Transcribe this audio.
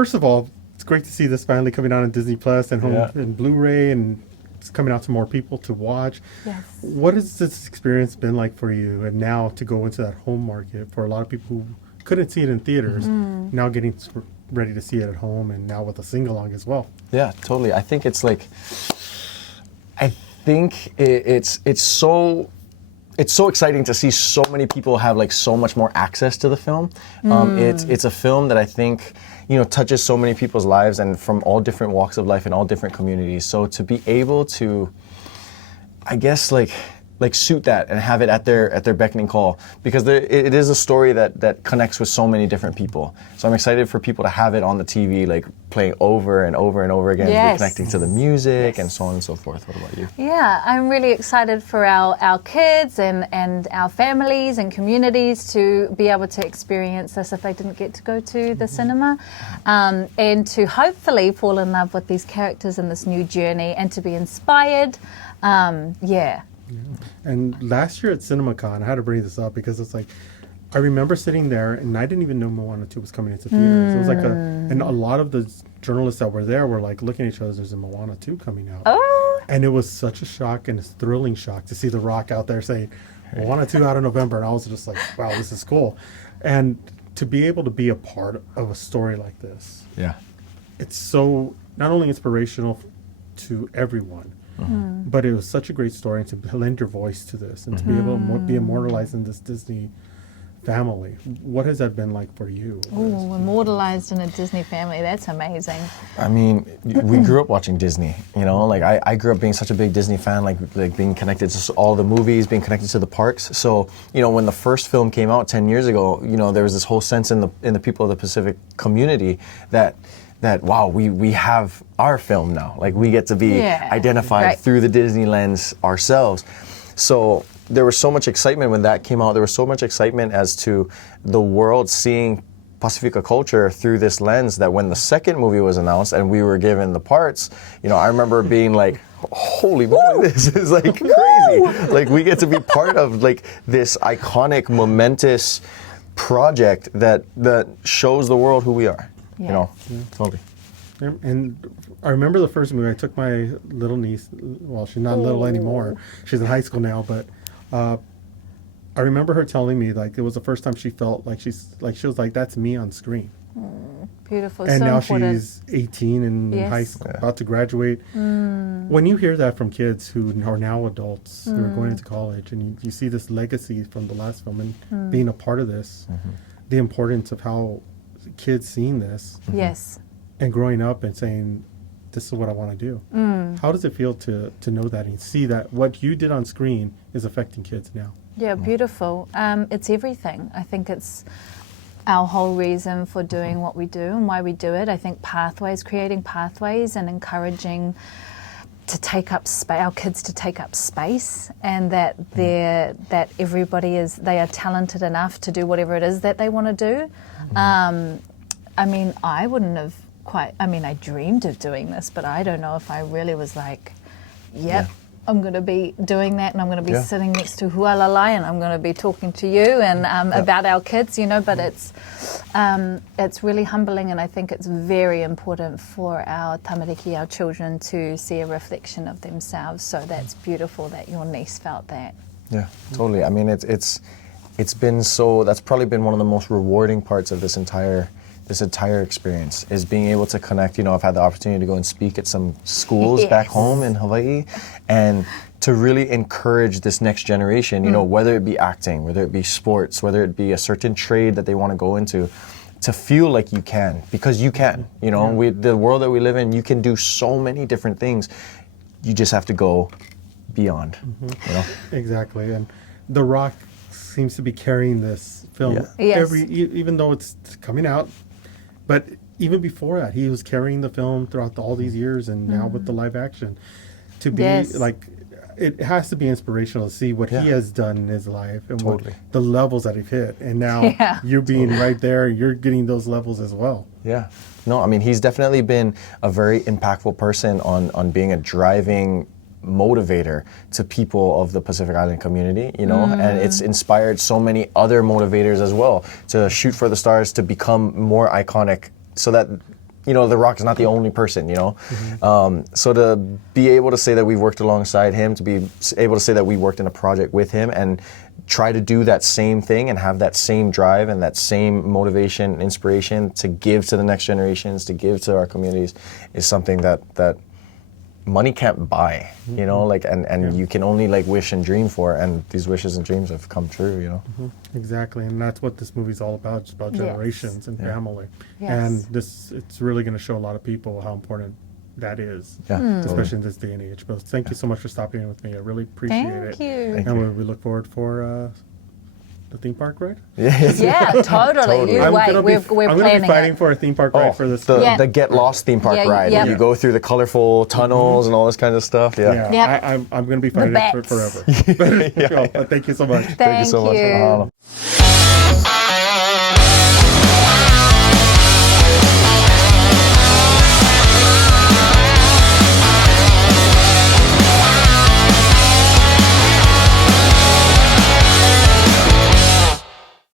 first of all, it's great to see this finally coming out on Disney Plus and and Blu-ray, and it's coming out to more people to watch. Yes. What has this experience been like for you? And now to go into that home market for a lot of people who couldn't see it in theaters, now getting ready to see it at home, and now with a sing-along as well. Yeah, totally. I think it's like, it's so exciting to see so many people have like so much more access to the film. It's a film that I think, you know, touches so many people's lives, and from all different walks of life and all different communities. So to be able to, I guess, like suit that and have it at their beckoning call, because it is a story that connects with so many different people. So I'm excited for people to have it on the TV, like playing over and over and over again, connecting to the music and so on and so forth. What about you? Yeah, I'm really excited for our kids and our families and communities to be able to experience this if they didn't get to go to the cinema, and to hopefully fall in love with these characters in this new journey and to be inspired. Yeah. And last year at CinemaCon, I had to bring this up because it's like, I remember sitting there and I didn't even know Moana 2 was coming into theaters. It was like and a lot of the journalists that were there were like looking at each other, there's a Moana 2 coming out. Oh. And it was such a shock and a thrilling shock to see The Rock out there saying, Moana 2 out in November. And I was just like, wow, this is cool. And to be able to be a part of a story like this, it's so not only inspirational to everyone, but it was such a great story, and to lend your voice to this and to be able to be immortalized in this Disney family. What has that been like for you? Oh, immortalized in a Disney family. That's amazing. I mean, we grew up watching Disney, you know, like I grew up being such a big Disney fan, like being connected to all the movies, being connected to the parks. So, you know, when the first film came out 10 years ago, you know, there was this whole sense in the people of the Pacific community that wow, we have our film now. Like we get to be identified through the Disney lens ourselves. So there was so much excitement when that came out. There was so much excitement as to the world seeing Pacifica culture through this lens, that when the second movie was announced and we were given the parts, you know, I remember being like, holy moly, this is like crazy. Like we get to be part of like this iconic, momentous project that shows the world who we are. You know, totally. And I remember the first movie. I took my little niece. Well, she's not little anymore. She's in high school now. But I remember her telling me like it was the first time she felt like she was like, that's me on screen. Beautiful. And so now important. she's 18 and in high school, about to graduate. When you hear that from kids who are now adults, who are going into college, and you see this legacy from the last film and being a part of this, the importance of how kids seeing this and growing up and saying, this is what I want to do. How does it feel to know that and see that what you did on screen is affecting kids now? Yeah, beautiful. It's everything. I think it's our whole reason for doing what we do and why we do it. I think creating pathways and encouraging to take up our kids to take up space, and that that everybody they are talented enough to do whatever it is that they want to do. I mean, I wouldn't have I dreamed of doing this, but I don't know if I really was like, I'm going to be doing that, and I'm going to be sitting next to Hualālai, and I'm going to be talking to you and about our kids, you know. But it's really humbling, and I think it's very important for our tamariki, our children, to see a reflection of themselves. So that's beautiful that your niece felt that. Yeah, totally. I mean, it's been that's probably been one of the most rewarding parts of this entire experience, is being able to connect. You know, I've had the opportunity to go and speak at some schools back home in Hawaii, and to really encourage this next generation, you know, whether it be acting, whether it be sports, whether it be a certain trade that they want to go into, to feel like you can, because you can, you know, the world that we live in, you can do so many different things. You just have to go beyond, you know? Exactly. And The Rock seems to be carrying this film even though it's coming out. But even before that, he was carrying the film throughout all these years, and now with the live action. To be like, it has to be inspirational to see what he has done in his life and what the levels that he've hit. And now you're being right there, you're getting those levels as well. Yeah. No, I mean, he's definitely been a very impactful person on being a driving motivator to people of the Pacific Island community, you know, and it's inspired so many other motivators as well to shoot for the stars, to become more iconic, so that The Rock is not the only person, So to be able to say that we've worked alongside him, to be able to say that we worked in a project with him and try to do that same thing and have that same drive and that same motivation and inspiration to give to the next generations, to give to our communities, is something that money can't buy, and you can only wish and dream for, and these wishes and dreams have come true, Exactly, and that's what this movie's all about. It's about generations and family. Yes. And it's really going to show a lot of people how important that is, especially in this day and age. But thank you so much for stopping in with me. I really appreciate it. Thank you. And we look forward for the theme park ride. Yeah, totally. You wait, we're I'm going to planning be fighting it. for a theme park ride for this. The Get Lost theme park ride. Yeah. Where you go through the colorful tunnels and all this kind of stuff. I'm going to be fighting it forever. But thank you so much. Thank you so much for you. Mahalo.